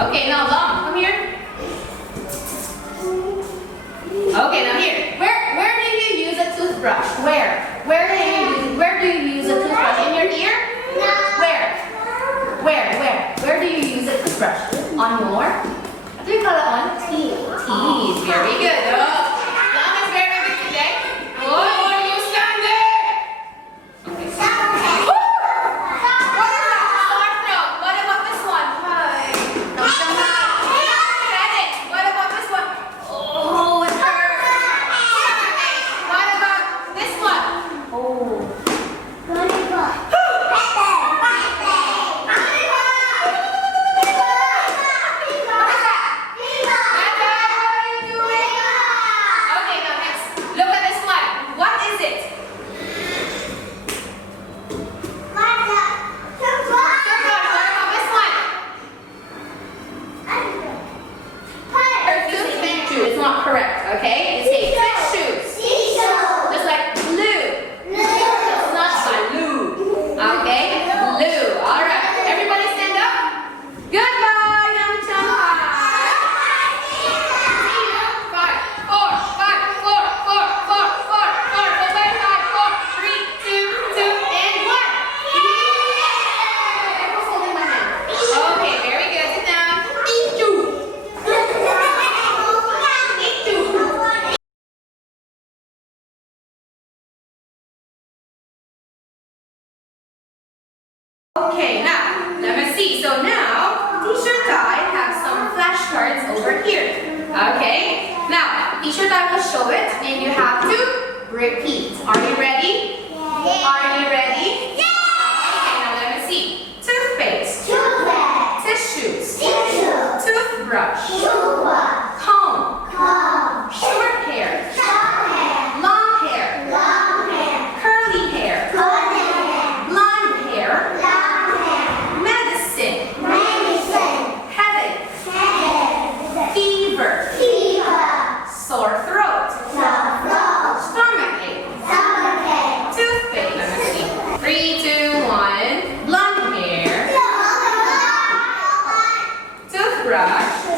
Okay, now long. Come here. Okay, now here. Where do you use a toothbrush? Where? Where do you use a toothbrush? In your ear? No. Where? Where do you use a toothbrush? On your? What do you call it on? Teeth. Very good. Oh, Long is very good today. Oh, you stand there. Okay. What is that? Sore throat. What about this one? Headache. What about this one? Oh, it hurts. What about this one? Oh. Okay, now next. Look at this one. What is it? Toothbrush. What about this one? Tissue. It's not correct, okay? It's a tissues. Just like blue. It's not blue. Okay? Blue. All right. Everybody stand up. Goodbye, Young Changpai. 5, 4, 5, 4, 4, 4, 4, 4. Away, 5, 4, 3, 2, 2, and 1. Who's holding my hand? Okay, very good. Sit down. Ichu. Okay, now, let me see. So now, Teacher Dai has some flashcards over here. Okay? Now, Teacher Dai will show it and you have to repeat. Are you ready? Are you ready? Okay, now let me see. Toothpaste. Tissues. Toothbrush. Comb. Short hair. Long hair. Curly hair. Blonde hair. Medicine. Headache. Fever. Sore throat. Stomach ache. Toothpaste. Let me see. 3, 2, 1. Blonde hair. Toothbrush.